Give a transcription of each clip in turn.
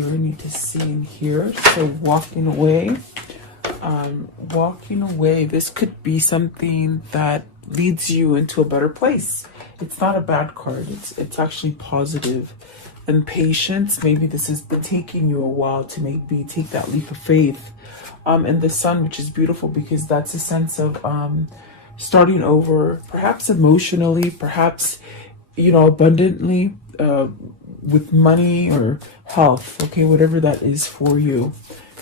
you need to see in here. So walking away. Walking away, this could be something that leads you into a better place. It's not a bad card. It's actually positive. And patience, maybe this has been taking you a while to maybe take that leap of faith. And the sun, which is beautiful because that's a sense of starting over, perhaps emotionally, perhaps, you know, abundantly, with money or health, okay, whatever that is for you.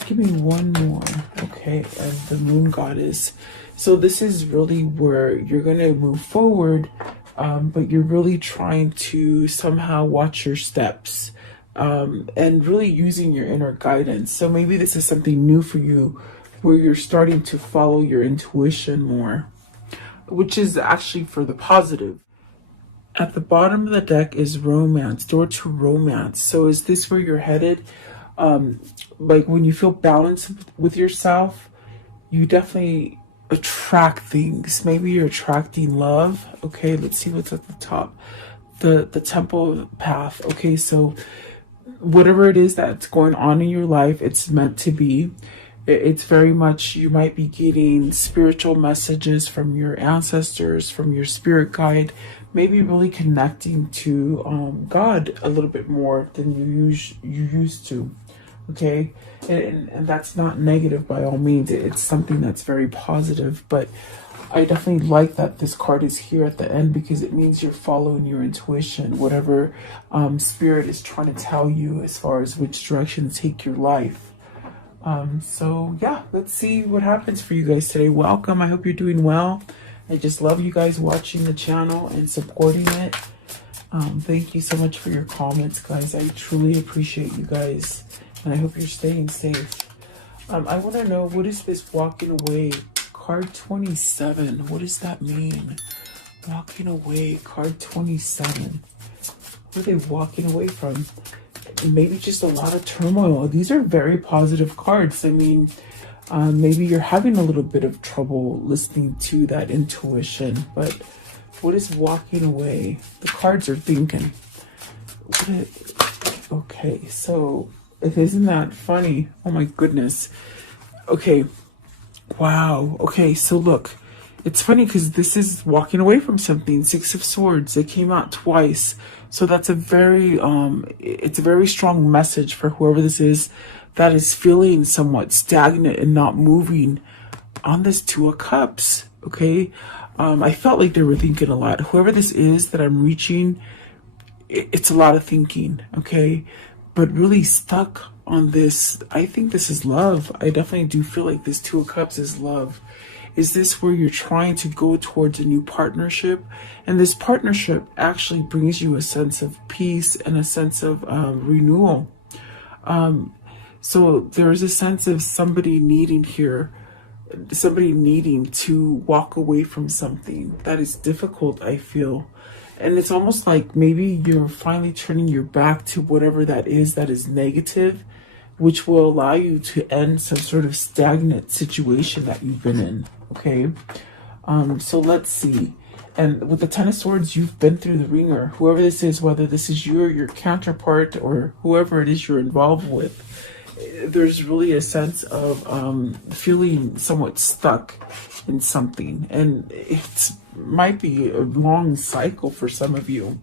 Give me one more, okay, and the moon goddess. So this is really where you're going to move forward, but you're really trying to somehow watch your steps, and really using your inner guidance. So maybe this is something new for you where you're starting to follow your intuition more, which is actually for the positive. At the bottom of the deck is romance, door to romance. So is this where you're headed? Like when you feel balanced with yourself, you definitely attract things. Maybe you're attracting love. Okay, let's see what's at the top. The temple path. Okay, so whatever it is that's going on in your life, it's meant to be. It's very much, you might be getting spiritual messages from your ancestors, from your spirit guide, maybe really connecting to God a little bit more than you used to. Okay, and that's not negative by all means. It's something that's very positive, but I definitely like that this card is here at the end because it means you're following your intuition, whatever spirit is trying to tell you as far as which direction to take your life. So yeah, let's see what happens for you guys today. Welcome. I hope you're doing well. I just love you guys watching the channel and supporting it. Thank you so much for your comments, guys. I truly appreciate you guys. And I hope you're staying safe. I want to know, what is this walking away? Card 27. What does that mean? Walking away. Card 27. What are they walking away from? Maybe just a lot of turmoil. These are very positive cards. I mean, maybe you're having a little bit of trouble listening to that intuition. But what is walking away? The cards are thinking. Okay, so... Isn't that funny? Oh my goodness. Okay. Wow. Okay, so look. It's funny because this is walking away from something. Six of Swords. It came out twice. So that's a very, it's a very strong message for whoever this is that is feeling somewhat stagnant and not moving on this Two of Cups. Okay. I felt like they were thinking a lot. Whoever this is that I'm reaching, it's a lot of thinking. Okay. But really stuck on this. I think this is love. I definitely do feel like this Two of Cups is love. Is this where you're trying to go towards a new partnership? And this partnership actually brings you a sense of peace and a sense of renewal. So there's a sense of somebody needing to walk away from something that is difficult, I feel. And it's almost like maybe you're finally turning your back to whatever that is negative, which will allow you to end some sort of stagnant situation that you've been in. Okay. So let's see. And with the Ten of Swords, you've been through the ringer. Whoever this is, whether this is you or your counterpart or whoever it is you're involved with, there's really a sense of feeling somewhat stuck in something. And it might be a long cycle for some of you.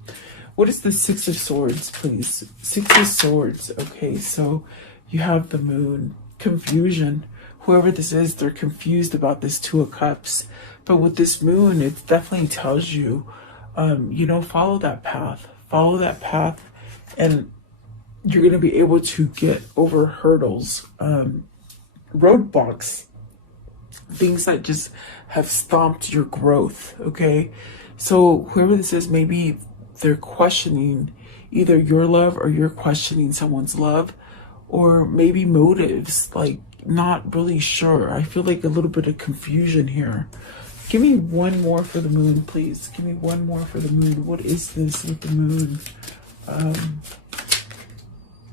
What is the Six of Swords, please? Six of Swords. Okay, so you have the moon. Confusion. Whoever this is, they're confused about this Two of Cups. But with this moon, it definitely tells you, follow that path. Follow that path. And you're going to be able to get over hurdles, roadblocks, things that just have stomped your growth. Okay. So whoever this is, maybe they're questioning either your love or you're questioning someone's love, or maybe motives, like not really sure. I feel like a little bit of confusion here. Give me one more for the moon, please. Give me one more for the moon. What is this with the moon?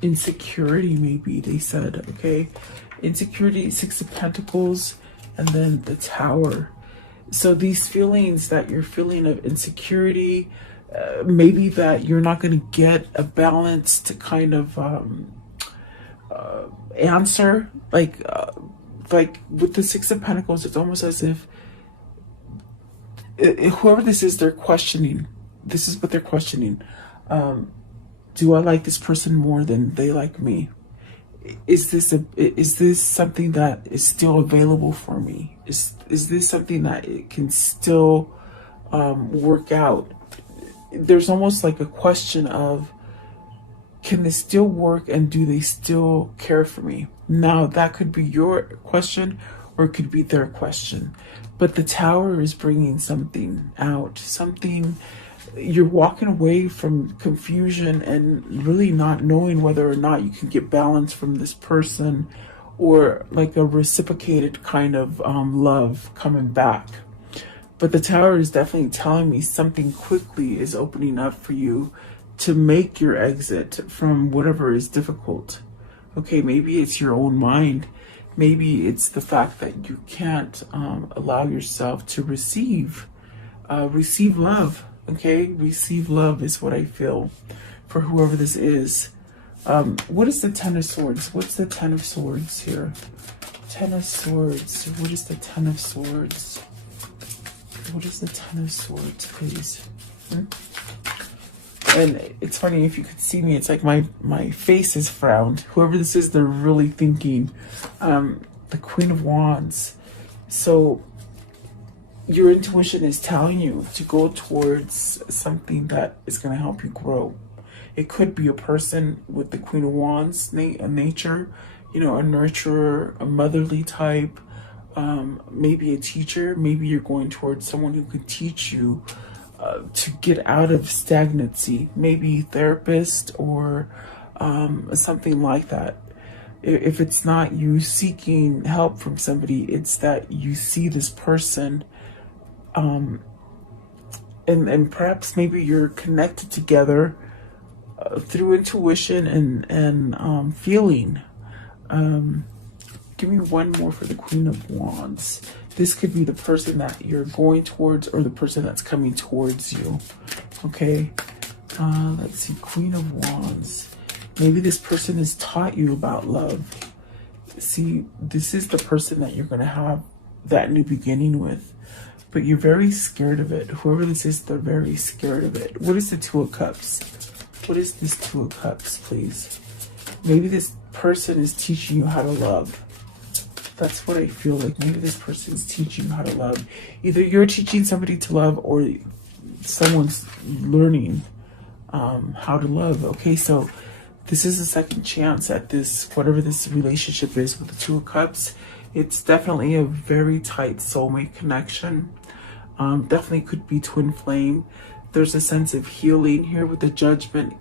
Insecurity, maybe they said. Okay. Insecurity, Six of Pentacles, and then the Tower. So these feelings that you're feeling of insecurity, maybe that you're not going to get a balanced kind of answer. Like with the Six of Pentacles, it's almost as if whoever this is, they're questioning. This is what they're questioning. Do I like this person more than they like me? Is this something that is still available for me? Is this something that it can still work out? There's almost like a question of, can this still work, and do they still care for me? Now, that could be your question, or it could be their question. But the Tower is bringing something out. Something, you're walking away from confusion and really not knowing whether or not you can get balance from this person, or like a reciprocated kind of love coming back. But the Tower is definitely telling me something quickly is opening up for you to make your exit from whatever is difficult. Okay, maybe it's your own mind. Maybe it's the fact that you can't allow yourself to receive love. Okay, receive love is what I feel for whoever this is. What is the Ten of Swords? What's the Ten of Swords here? Ten of Swords. What is the Ten of Swords? What is the Ten of Swords, please? And it's funny, if you could see me, it's like my face is frowned. Whoever this is, they're really thinking. The Queen of Wands. So your intuition is telling you to go towards something that is going to help you grow. It could be a person with the Queen of Wands nature, you know, a nurturer, a motherly type, maybe a teacher. Maybe you're going towards someone who could teach you to get out of stagnancy, maybe therapist or something like that. If it's not you seeking help from somebody, it's that you see this person and perhaps maybe you're connected together through intuition and feeling. Give me one more for the Queen of Wands. This could be the person that you're going towards, or the person that's coming towards you. Okay. Let's see. Queen of Wands. Maybe this person has taught you about love. See, this is the person that you're going to have that new beginning with. But you're very scared of it. Whoever this is, they're very scared of it. What is the Two of Cups? What is this Two of Cups, please? Maybe this person is teaching you how to love. That's what I feel like. Maybe this person is teaching you how to love. Either you're teaching somebody to love, or someone's learning how to love. Okay, so this is a second chance at this, whatever this relationship is with the Two of Cups. It's definitely a very tight soulmate connection. Definitely could be twin flame. There's a sense of healing here with the Judgment.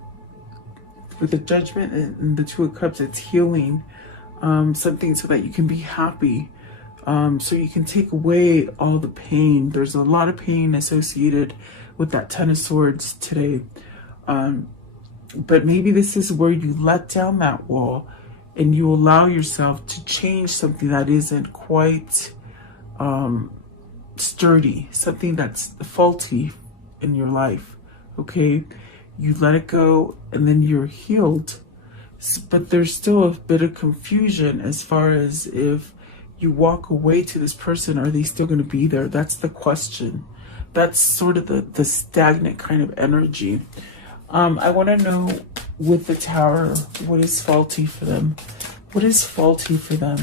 With the Judgment and the Two of Cups, it's healing. Something so that you can be happy, so you can take away all the pain. There's a lot of pain associated with that Ten of Swords today, but maybe this is where you let down that wall and you allow yourself to change something that isn't quite sturdy, something that's faulty in your life. Okay, you let it go and then you're healed. But there's still a bit of confusion as far as if you walk away to this person, are they still going to be there? That's the question. That's sort of the stagnant kind of energy. I want to know with the Tower, what is faulty for them? What is faulty for them?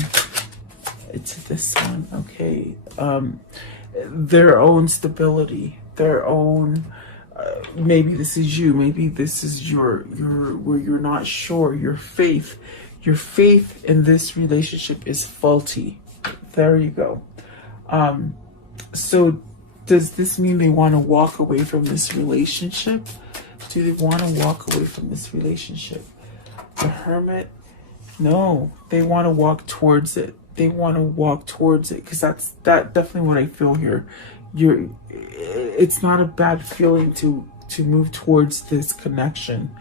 It's this one, okay. Their own stability, their own... maybe this is you. Maybe this is your where you're not sure. Your faith in this relationship is faulty. There you go. So does this mean they want to walk away from this relationship? Do they want to walk away from this relationship? The Hermit? No, they want to walk towards it. They want to walk towards it, because that's definitely what I feel here. It's not a bad feeling to move towards this connection.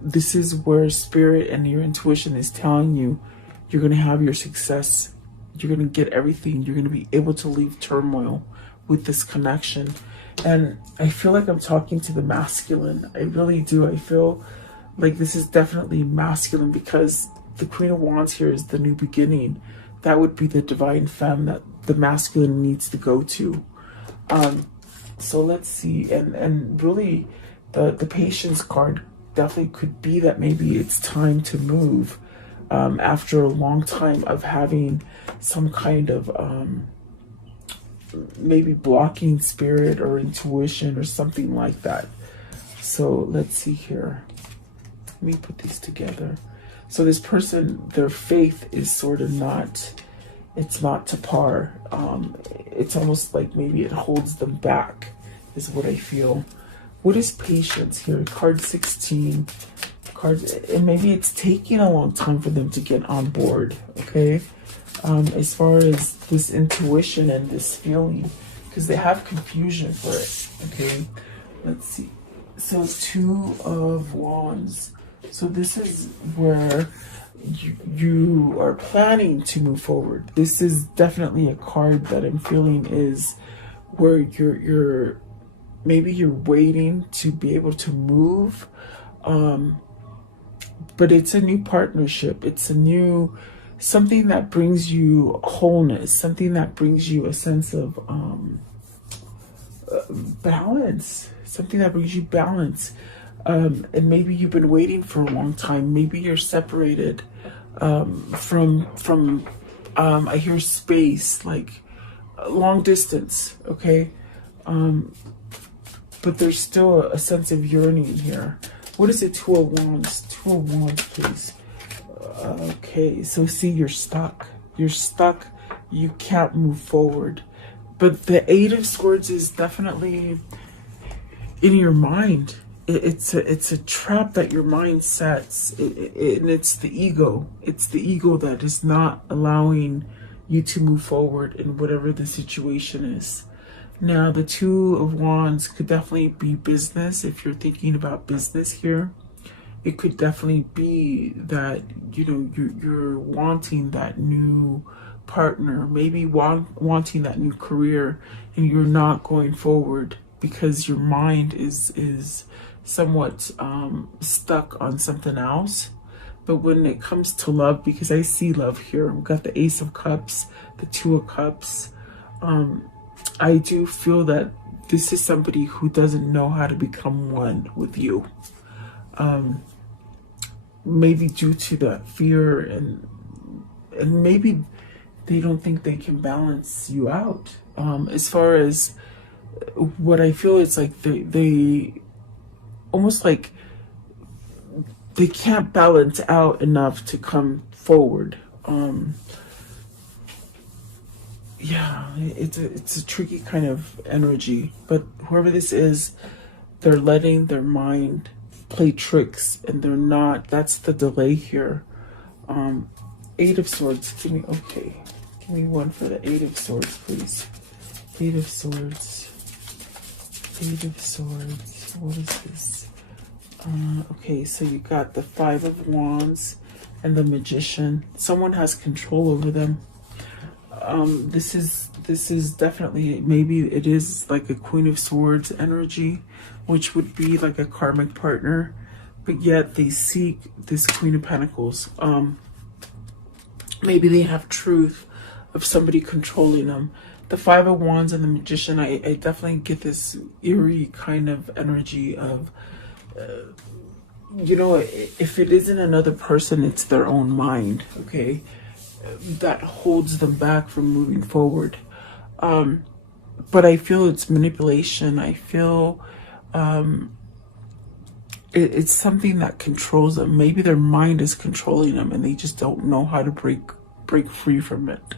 This is where spirit and your intuition is telling you you're going to have your success. You're going to get everything. You're going to be able to leave turmoil with this connection. And I feel like I'm talking to the masculine. I really do. I feel like this is definitely masculine, because the Queen of Wands here is the new beginning. That would be the divine femme that the masculine needs to go to. So let's see, and really the patience card definitely could be that maybe it's time to move after a long time of having some kind of maybe blocking spirit or intuition or something like that. So let's see here. Let me put these together. So this person, their faith is sort of not, it's not to par. It's almost like maybe it holds them back, is what I feel. What is patience here? Card 16. And maybe it's taking a long time for them to get on board, okay? As far as this intuition and this feeling, because they have confusion for it, okay? Let's see. So 2 of Wands. So this is where you are planning to move forward. This is definitely a card that I'm feeling is where you're maybe you're waiting to be able to move, but it's a new partnership. It's a new something that brings you wholeness, something that brings you a sense of balance, something that brings you balance. And maybe you've been waiting for a long time. Maybe you're separated from I hear space, like long distance, okay? But there's still a sense of yearning here. What is it? 2 of Wands. 2 of Wands, please. Okay, so see, you're stuck. You're stuck. You can't move forward. But the 8 of Swords is definitely in your mind. It's a trap that your mind sets, and it's the ego. It's the ego that is not allowing you to move forward in whatever the situation is. Now, the 2 of Wands could definitely be business. If you're thinking about business here, it could definitely be that, you know, you're wanting that new partner, maybe wanting that new career, and you're not going forward because your mind is somewhat stuck on something else. But when it comes to love, because I see love here, we've got the Ace of Cups, the 2 of Cups. I do feel that this is somebody who doesn't know how to become one with you. Maybe due to that fear, and maybe they don't think they can balance you out. As far as what I feel, it's like they almost like they can't balance out enough to come forward. Yeah, it's a tricky kind of energy, but whoever this is, they're letting their mind play tricks, and they're not. That's the delay here. 8 of Swords. Give me one for the 8 of Swords, please. 8 of Swords. 8 of Swords. What is this? Okay, so you got the 5 of Wands and the Magician. Someone has control over them. This is definitely, maybe it is like a Queen of Swords energy, which would be like a karmic partner, but yet they seek this Queen of Pentacles. Maybe they have truth of somebody controlling them. The 5 of Wands and the Magician, I definitely get this eerie kind of energy of, you know, if it isn't another person, it's their own mind, okay? That holds them back from moving forward. But I feel it's manipulation. I feel it's something that controls them. Maybe their mind is controlling them and they just don't know how to break free from it.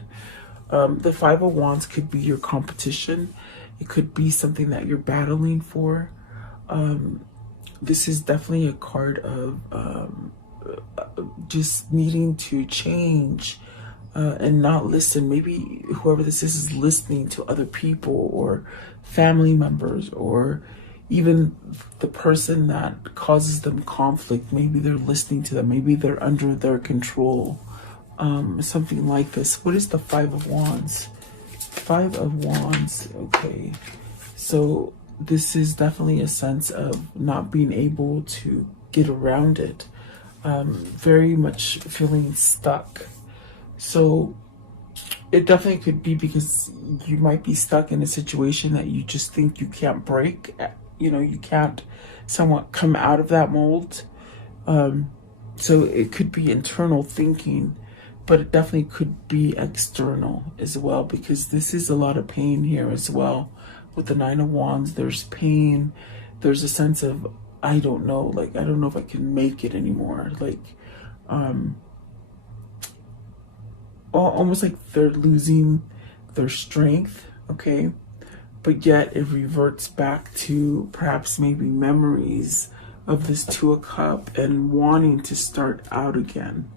The 5 of Wands could be your competition. It could be something that you're battling for. This is definitely a card of just needing to change and not listen. Maybe whoever this is listening to other people or family members, or even the person that causes them conflict. Maybe they're listening to them. Maybe they're under their control. Something like this. What is the 5 of Wands? 5 of Wands. Okay. So this is definitely a sense of not being able to get around it. very much feeling stuck. So it definitely could be because you might be stuck in a situation that you just think you can't break. You know, you can't somewhat come out of that mold. So it could be internal thinking, but it definitely could be external as well, because this is a lot of pain here as well. With the Nine of Wands, there's pain. There's a sense of, I don't know, like, I don't know if I can make it anymore. Like, almost like they're losing their strength, okay? But yet it reverts back to perhaps maybe memories of this Two of Cups and wanting to start out again.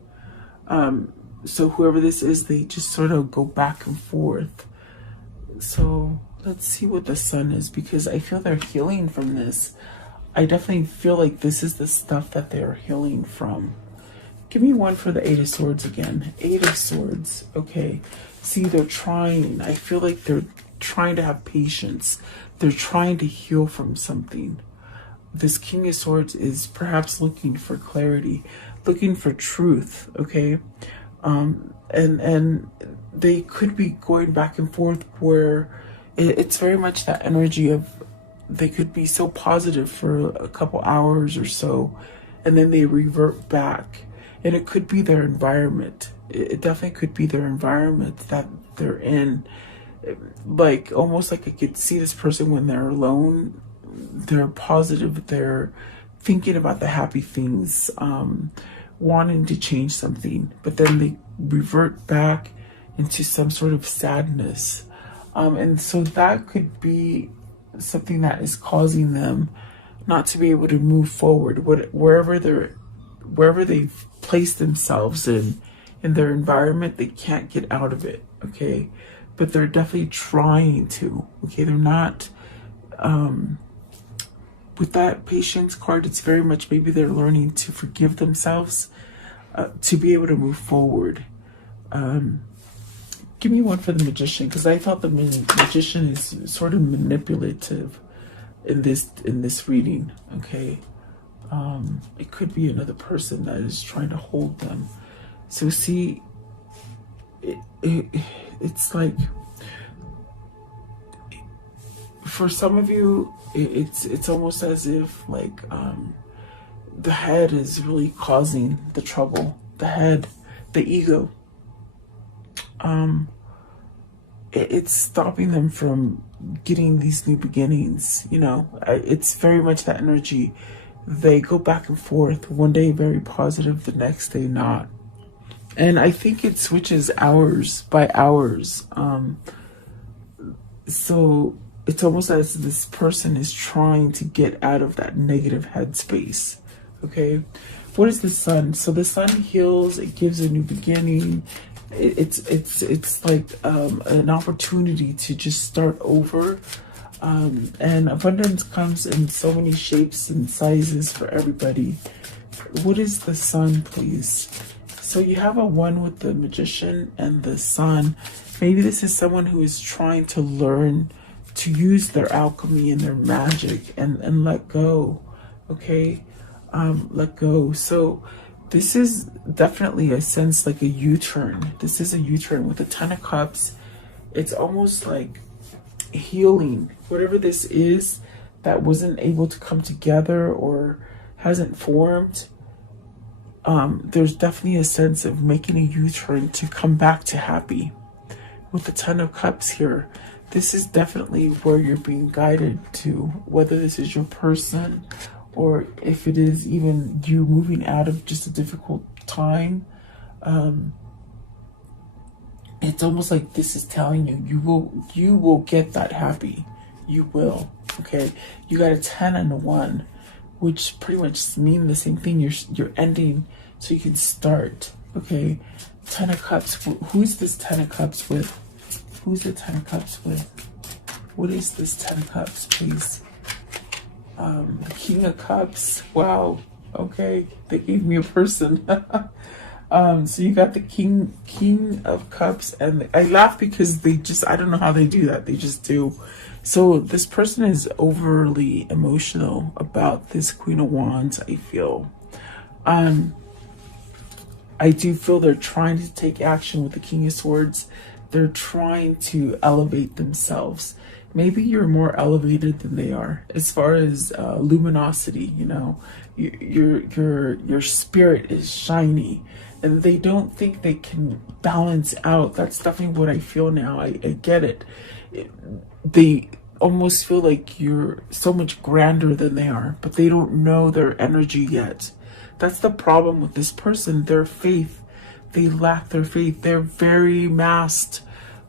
So whoever this is, they just sort of go back and forth. So let's see what the Sun is, because I feel they're healing from this. I definitely feel like this is the stuff that they're healing from. Give me one for the Eight of Swords again. Eight of Swords. Okay. See, they're trying. I feel like they're trying to have patience. They're trying to heal from something. This King of Swords is perhaps looking for clarity, looking for truth, okay? And they could be going back and forth where it's very much that energy of they could be so positive for a couple hours or so, and then they revert back. And it could be their environment. It definitely could be their environment that they're in. Like, almost like I could see this person when they're alone. They're positive, they're thinking about the happy things, wanting to change something, but then they revert back into some sort of sadness. And so that could be something that is causing them not to be able to move forward. Wherever they've placed themselves in their environment, they can't get out of it, okay? But they're definitely trying to, okay? They're not, with that Patience card, it's very much maybe they're learning to forgive themselves to be able to move forward. Give me one for the Magician, because I thought the Magician is sort of manipulative in this reading, okay? It could be another person that is trying to hold them. So see, it's like, for some of you, it's almost as if like the head is really causing the trouble. The head, the ego. It's stopping them from getting these new beginnings. You know, it's very much that energy. They go back and forth. One day very positive, the next day not. And I think it switches hours by hours. So it's almost as this person is trying to get out of that negative headspace. Okay, what is the Sun? So the Sun heals. It gives a new beginning. It's like an opportunity to just start over. And abundance comes in so many shapes and sizes for everybody. What is the Sun, please? So you have a 1 with the Magician and the Sun. Maybe this is someone who is trying to learn to use their alchemy and their magic and let go, okay? Let go. So this is definitely a sense like a U-turn. This is a U-turn with the Ten of Cups. It's almost like healing. Whatever this is that wasn't able to come together or hasn't formed, there's definitely a sense of making a U-turn to come back to happy. With the Ten of Cups here, this is definitely where you're being guided to, whether this is your person or if it is even you moving out of just a difficult time. It's almost like this is telling you will get that happy. You will, okay? You got a 10 and a 1, which pretty much mean the same thing. You're ending so you can start, okay? Ten of Cups. Who's this Ten of Cups with? Who's the Ten of Cups with? What is this Ten of Cups, please? King of Cups. Wow. Okay, they gave me a person. So you got the King of Cups, and I laugh because they just, I don't know how they do that. They just do. So this person is overly emotional about this Queen of Wands, I feel. I do feel they're trying to take action with the King of Swords. They're trying to elevate themselves. Maybe you're more elevated than they are as far as luminosity. You know, your spirit is shiny, and they don't think they can balance out. That's definitely what I feel now. I get it. They almost feel like you're so much grander than they are, but they don't know their energy yet. That's the problem with this person. Their faith, they lack their faith. They're very masked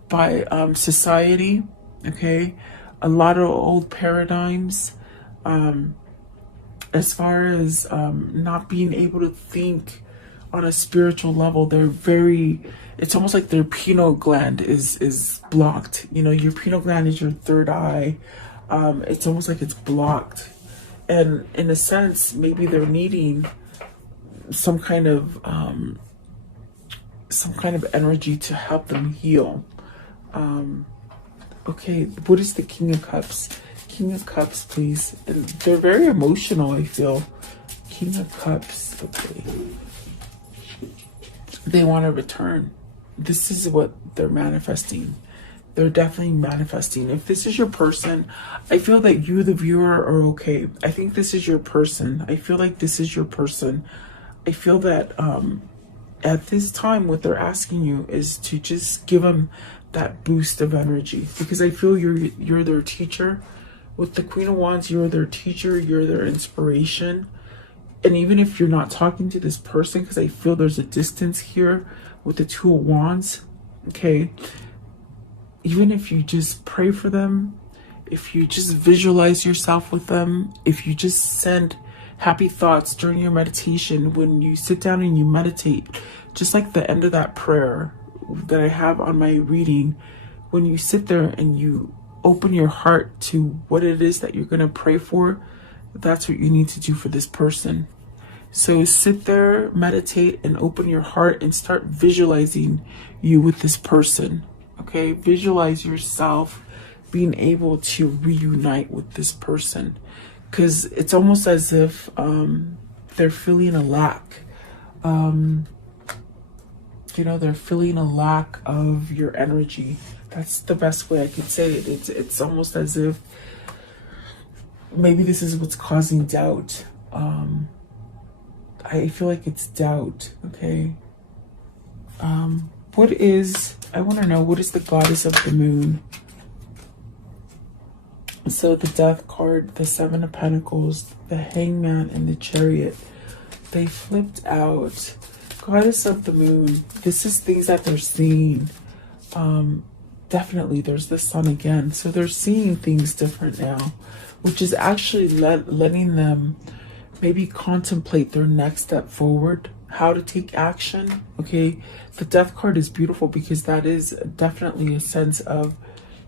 by society, okay? A lot of old paradigms, as far as not being able to think on a spiritual level. They're very, it's almost like their pineal gland is blocked. You know, your pineal gland is your third eye. It's almost like it's blocked. And in a sense, maybe they're needing some kind of energy to help them heal. Okay, what is the King of Cups? King of Cups, please. And they're very emotional, I feel. King of Cups, okay. They want to return. This is what they're manifesting. They're definitely manifesting. If this is your person, I feel that you, the viewer, are okay. I think this is your person. I feel like this is your person. I feel that at this time, what they're asking you is to just give them that boost of energy, because I feel you're their teacher. With the Queen of Wands, you're their teacher, you're their inspiration. And even if you're not talking to this person, because I feel there's a distance here with the Two of Wands, okay, even if you just pray for them, if you just visualize yourself with them, if you just send happy thoughts during your meditation, when you sit down and you meditate, just like the end of that prayer that I have on my reading, when you sit there and you open your heart to what it is that you're going to pray for, that's what you need to do for this person. So sit there, meditate, and open your heart and start visualizing you with this person. Okay, visualize yourself being able to reunite with this person, because it's almost as if they're feeling a lack. You know, they're feeling a lack of your energy. That's the best way I could say it. It's almost as if maybe this is what's causing doubt. I feel like it's doubt, okay? I want to know, what is the Goddess of the Moon? So the Death card, the Seven of Pentacles, the Hangman, and the Chariot, they flipped out. Goddess of the Moon, this is things that they're seeing. Definitely, there's the Sun again. So they're seeing things different now, which is actually letting them maybe contemplate their next step forward, how to take action. Okay, the Death card is beautiful because that is definitely a sense of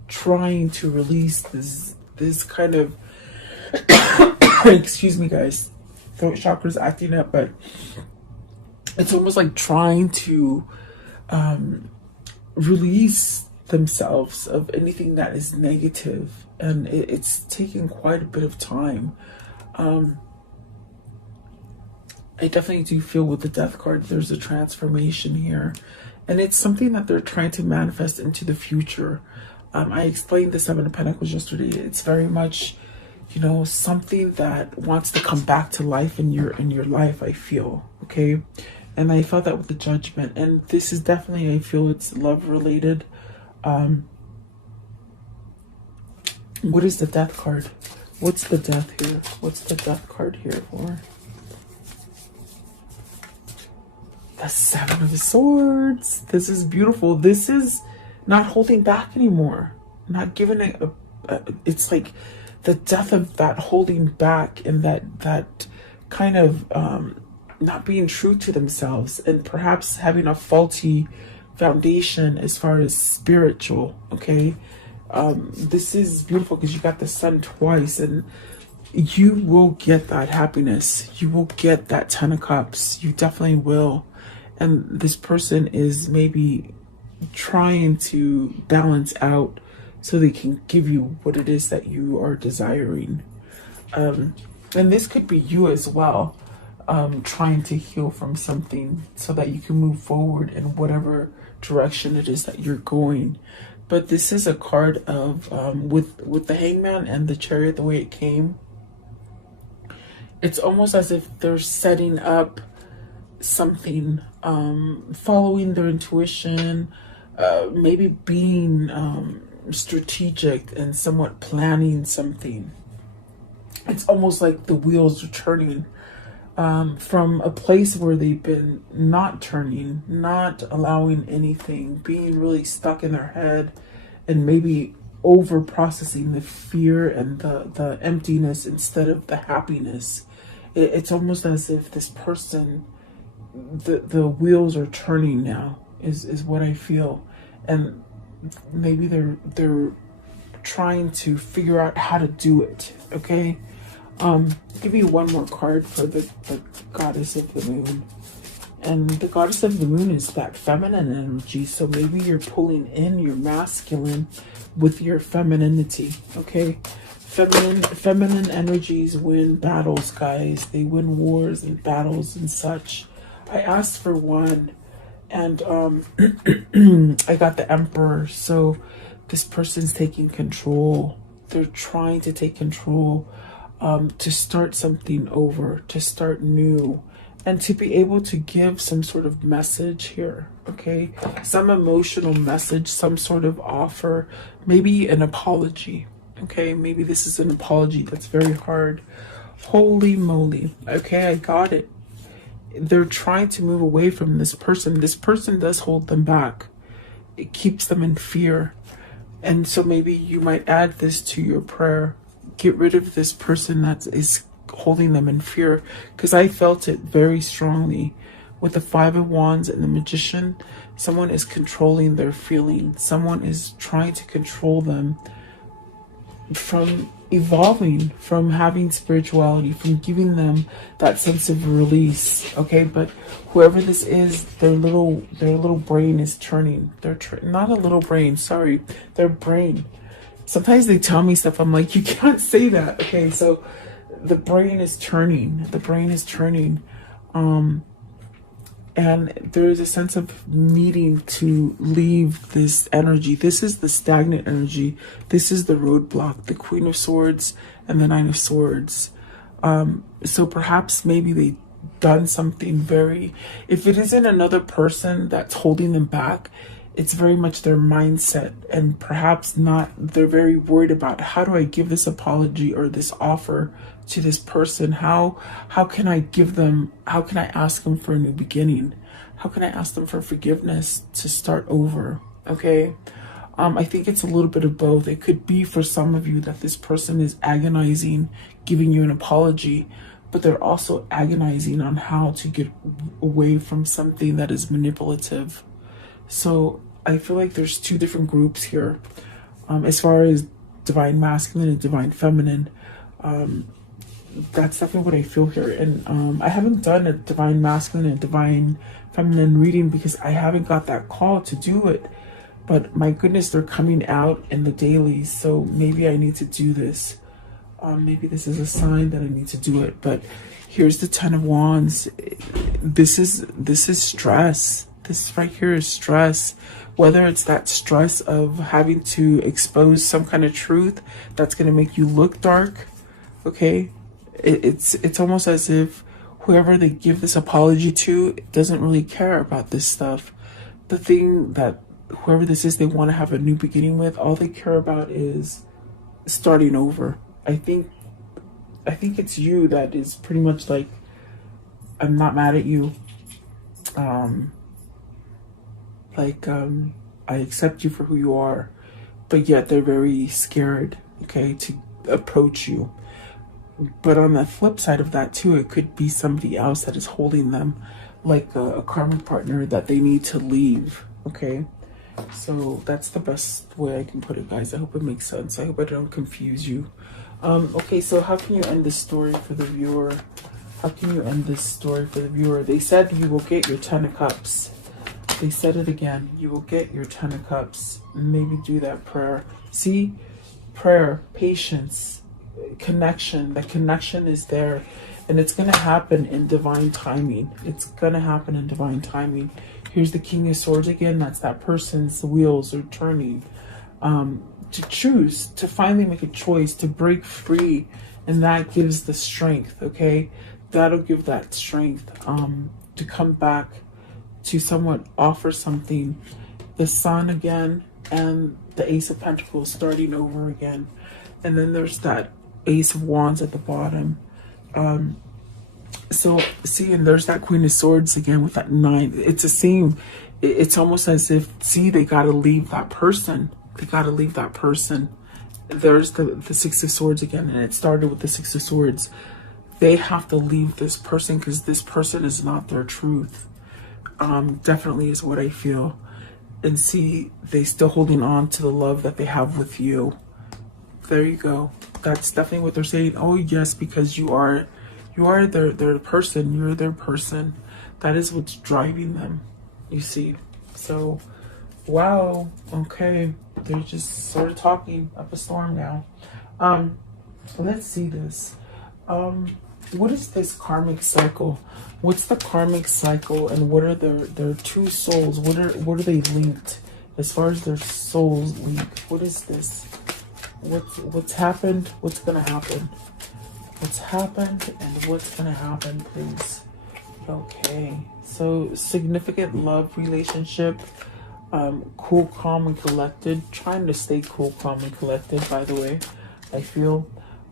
trying to release this kind of excuse me guys, throat chakra's acting up, but it's almost like trying to release themselves of anything that is negative, and it's taking quite a bit of time. I definitely do feel with the Death card there's a transformation here, and it's something that they're trying to manifest into the future. I explained the Seven of Pentacles yesterday. It's very much, you know, something that wants to come back to life in your life, I feel, okay? And I felt that with the Judgment, and this is definitely, I feel it's love related. What is the Death card? What's the Death here? What's the Death card here for? The Seven of Swords. This is beautiful. This is not holding back anymore. Not giving it it's like the death of that holding back, and that kind of not being true to themselves, and perhaps having a faulty foundation as far as spiritual, okay? This is beautiful because you got the Sun twice, and you will get that happiness. You will get that Ten of Cups. You definitely will. And this person is maybe trying to balance out so they can give you what it is that you are desiring. And this could be you as well. trying to heal from something so that you can move forward in whatever direction it is that you're going. But this is a card of with the Hangman and the Chariot, the way it came. It's almost as if they're setting up something, following their intuition, maybe being strategic and somewhat planning something. It's almost like the wheels are turning from a place where they've been not turning, not allowing anything, being really stuck in their head, and maybe over processing the fear and the emptiness instead of the happiness. It's almost as if this person, the wheels are turning now, is what I feel. And maybe they're trying to figure out how to do it. Okay. Give me one more card for the Goddess of the Moon. And the Goddess of the Moon is that feminine energy. So maybe you're pulling in your masculine with your femininity. Okay. Feminine energies win battles, guys. They win wars and battles and such. I asked for one, and I got the Emperor. So this person's taking control. They're trying to take control, to start something over, to start new, and to be able to give some sort of message here. Okay, some emotional message, some sort of offer, maybe an apology. Okay, maybe this is an apology that's very hard. Holy moly. Okay, I got it. They're trying to move away from this person. This person does hold them back. It keeps them in fear. And so maybe you might add this to your prayer. Get rid of this person that is holding them in fear. Because I felt it very strongly with the Five of Wands and the Magician. Someone is controlling their feelings. Someone is trying to control them from evolving, from having spirituality, from giving them that sense of release. Okay, but whoever this is, their little brain is turning. Not a little brain, sorry, their brain. Sometimes they tell me stuff, I'm like, you can't say that. Okay, so the brain is turning. The brain is turning. And there is a sense of needing to leave this energy. This is the stagnant energy. This is the roadblock, the Queen of Swords and the Nine of Swords. So perhaps maybe they've done something very... If it isn't another person that's holding them back, it's very much their mindset. And perhaps not, they're very worried about, how do I give this apology or this offer to this person? How can I give them, how can I ask them for a new beginning? How can I ask them for forgiveness to start over? Okay. I think it's a little bit of both. It could be for some of you that this person is agonizing, giving you an apology, but they're also agonizing on how to get away from something that is manipulative. So I feel like there's two different groups here. As far as divine masculine and divine feminine, that's definitely what I feel here. And I haven't done a divine masculine and divine feminine reading because I haven't got that call to do it. But my goodness, they're coming out in the dailies, so maybe I need to do this. Maybe this is a sign that I need to do it. But here's the Ten of Wands. This is stress. This right here is stress. Whether it's that stress of having to expose some kind of truth that's going to make you look dark. Okay, it's almost as if whoever they give this apology to doesn't really care about this stuff. The thing that whoever this is they want to have a new beginning with, all they care about is starting over. I think it's you that is pretty much like, I'm not mad at you. I accept you for who you are, but yet they're very scared, okay, to approach you. But on the flip side of that too, it could be somebody else that is holding them, like a karmic partner that they need to leave, okay? So that's the best way I can put it, guys. I hope it makes sense. I hope I don't confuse you. Okay, so how can you end this story for the viewer? How can you end this story for the viewer? They said you will get your 10 of Cups. They said it again. You will get your 10 of Cups. Maybe do that prayer. See? Prayer, patience, connection. The connection is there. And it's going to happen in divine timing. It's going to happen in divine timing. Here's the King of Swords again. That's that person's wheels are turning. To choose, to finally make a choice, to break free. And that gives the strength, okay? That'll give that strength to come back, to somewhat offer something. The Sun again, and the Ace of Pentacles starting over again. And then there's that Ace of Wands at the bottom. So see, and there's that Queen of Swords again with that 9. It's the same. It's almost as if, see, they got to leave that person. They got to leave that person. There's the Six of Swords again, and it started with the Six of Swords. They have to leave this person because this person is not their truth. Definitely is what I feel. And see, they still holding on to the love that they have with you. There you go. That's definitely what they're saying. Oh yes, because you are their person. You're their person. That is what's driving them, you see. So wow, okay, they're just sort of talking up a storm now. Let's see this. What is this karmic cycle? What's the karmic cycle, and what are their two souls? What are they linked as far as their souls linked? What is this? What's happened? What's gonna happen? What's happened and what's gonna happen, please? Okay, so significant love relationship. Cool, calm, and collected. Trying to stay cool, calm, and collected, by the way, I feel.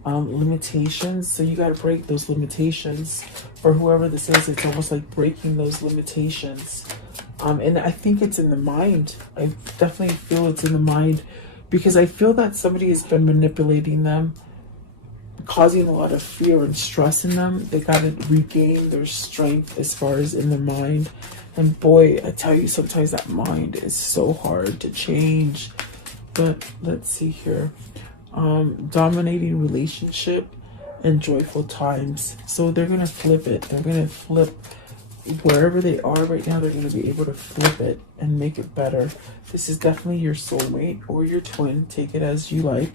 Limitations, so you got to break those limitations. For whoever this is, it's almost like breaking those limitations. And I think it's in the mind. I definitely feel it's in the mind, because I feel that somebody has been manipulating them, causing a lot of fear and stress in them. They got to regain their strength as far as in the mind. And boy, I tell you, sometimes that mind is so hard to change. But let's see here. Dominating relationship and joyful times. So they're going to flip it. They're going to flip wherever they are right now. They're going to be able to flip it and make it better. This is definitely your soulmate or your twin. Take it as you like.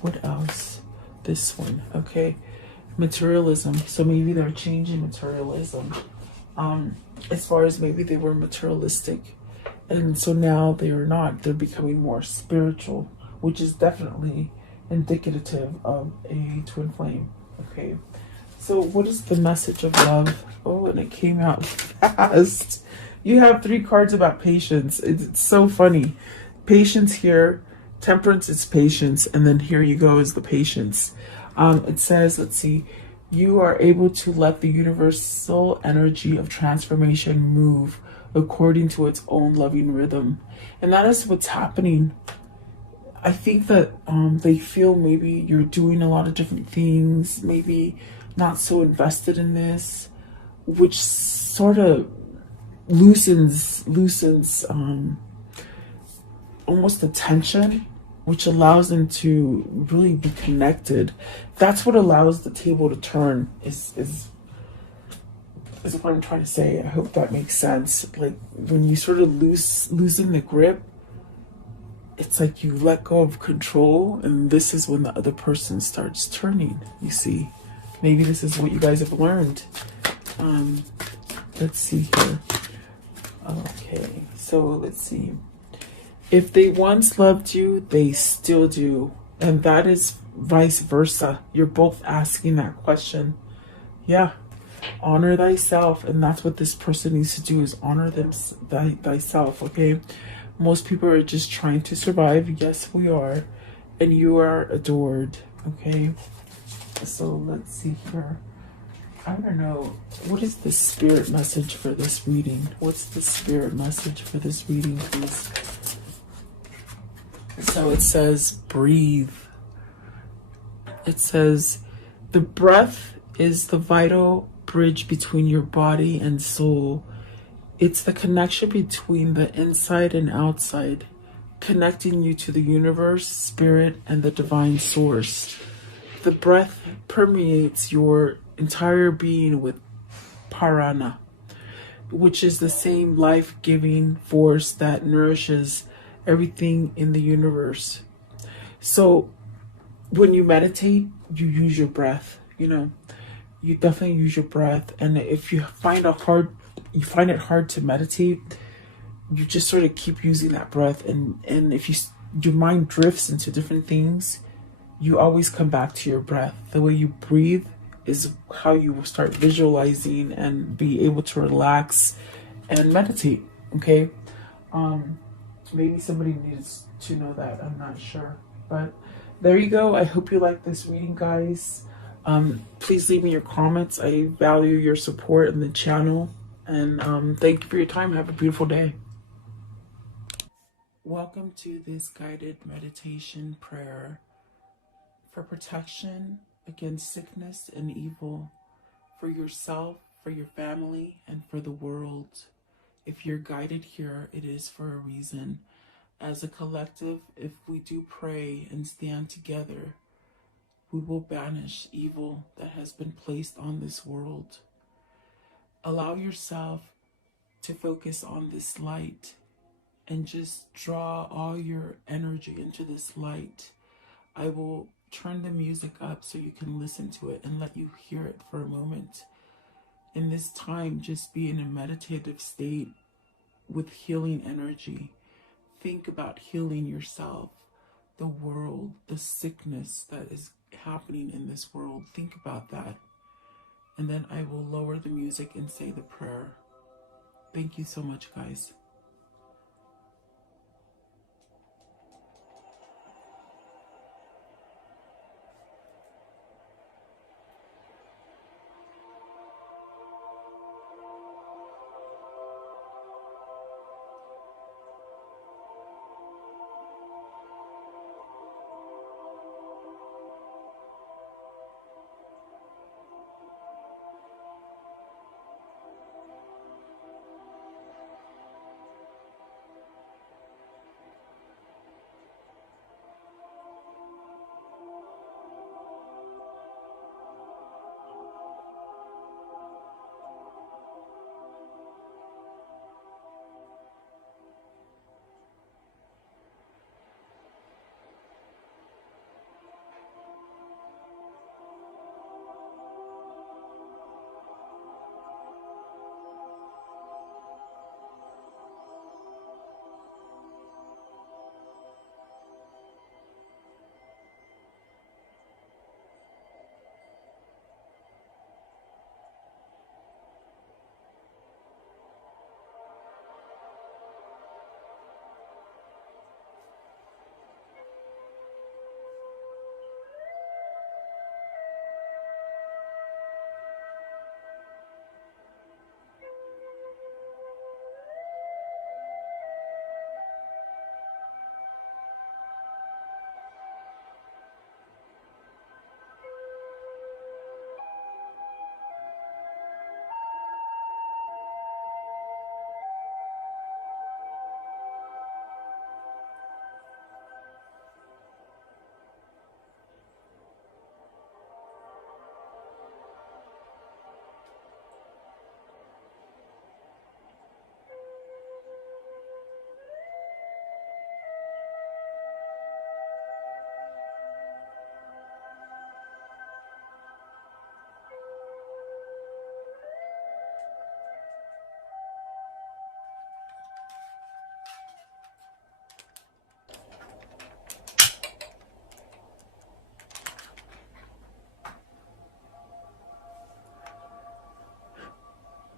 What else? This one. Okay. Materialism. So maybe they're changing materialism. As far as maybe they were materialistic, and so now they are not. They're becoming more spiritual, which is definitely indicative of a twin flame. Okay. So what is the message of love? Oh, and it came out fast. You have 3 cards about patience. It's so funny. Patience here. Temperance is patience. And then here you go is the patience. It says, let's see, you are able to let the universal energy of transformation move according to its own loving rhythm. And that is what's happening. I think that they feel maybe you're doing a lot of different things, maybe not so invested in this, which sort of loosens almost the tension, which allows them to really be connected. That's what allows the table to turn, is what I'm trying to say. I hope that makes sense. Like when you sort of loosen the grip, it's like you let go of control, and this is when the other person starts turning, you see. Maybe this is what you guys have learned. Let's see here. Okay, so let's see. If they once loved you, they still do. And that is vice versa. You're both asking that question. Yeah. Honor thyself. And that's what this person needs to do, is honor thyself, okay? Most people are just trying to survive. Yes, we are. And you are adored, okay? So let's see here. I don't know. What is the spirit message for this reading? What's the spirit message for this reading, please? So it says, breathe. It says, the breath is the vital bridge between your body and soul. It's the connection between the inside and outside, connecting you to the universe, spirit, and the divine source. The breath permeates your entire being with prana, which is the same life-giving force that nourishes everything in the universe. So when you meditate, you use your breath. You know, you definitely use your breath. And if you find it hard to meditate, you just sort of keep using that breath. And if your mind drifts into different things, you always come back to your breath. The way you breathe is how you will start visualizing and be able to relax and meditate. Okay. Maybe somebody needs to know that. I'm not sure, but there you go. I hope you like this reading, guys. Please leave me your comments. I value your support in the channel, and thank you for your time. Have a beautiful day. Welcome to this guided meditation prayer for protection against sickness and evil, for yourself, for your family, and for the world. If you're guided here, it is for a reason. As a collective, if we do pray and stand together, we will banish evil that has been placed on this world. Allow yourself to focus on this light and just draw all your energy into this light. I will turn the music up so you can listen to it and let you hear it for a moment. In this time, just be in a meditative state with healing energy. Think about healing yourself, the world, the sickness that is happening in this world. Think about that. And then I will lower the music and say the prayer. Thank you so much, guys.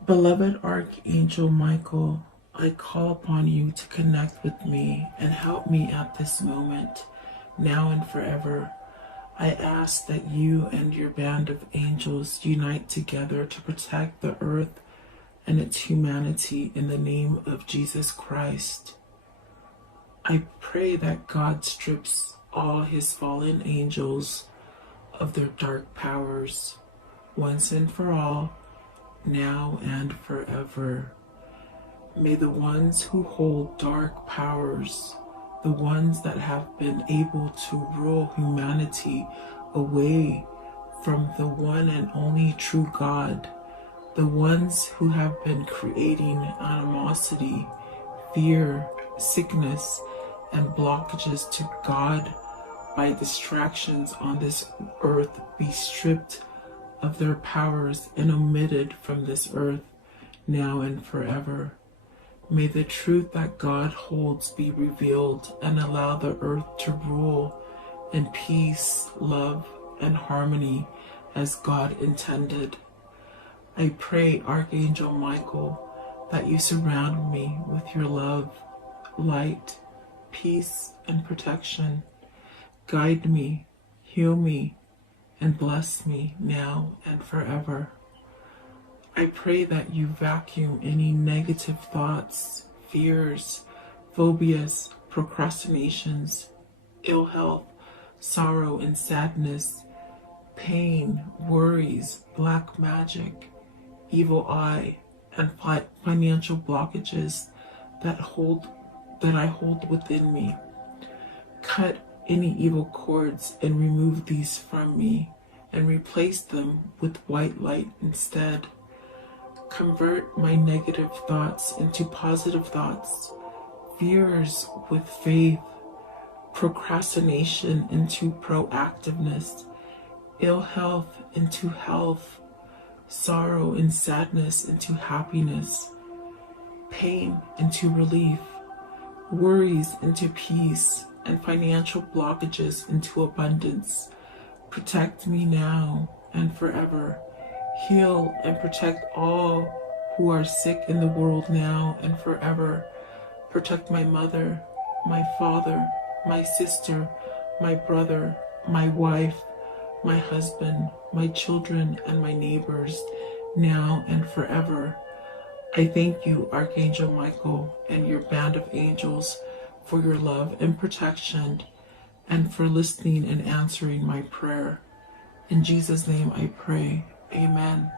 Beloved Archangel Michael, I call upon you to connect with me and help me at this moment, now and forever. I ask that you and your band of angels unite together to protect the earth and its humanity in the name of Jesus Christ. I pray that God strips all his fallen angels of their dark powers, once and for all, now and forever. May the ones who hold dark powers, the ones that have been able to rule humanity away from the one and only true God, the ones who have been creating animosity, fear, sickness, and blockages to God by distractions on this earth be stripped of their powers and omitted from this earth now and forever. May the truth that God holds be revealed and allow the earth to rule in peace, love, and harmony as God intended. I pray, Archangel Michael, that you surround me with your love, light, peace, and protection. Guide me, heal me, and bless me now and forever. I pray that you vacuum any negative thoughts, fears, phobias, procrastinations, ill health, sorrow and sadness, pain, worries, black magic, evil eye, and financial blockages that I hold within me. Cut any evil cords and remove these from me and replace them with white light instead. Convert my negative thoughts into positive thoughts, fears with faith, procrastination into proactiveness, ill health into health, sorrow and sadness into happiness, pain into relief, worries into peace, and financial blockages into abundance. Protect me now and forever. Heal and protect all who are sick in the world now and forever. Protect my mother, my father, my sister, my brother, my wife, my husband, my children, and my neighbors now and forever. I thank you, Archangel Michael, and your band of angels for your love and protection and for listening and answering my prayer. In Jesus' name I pray. Amen.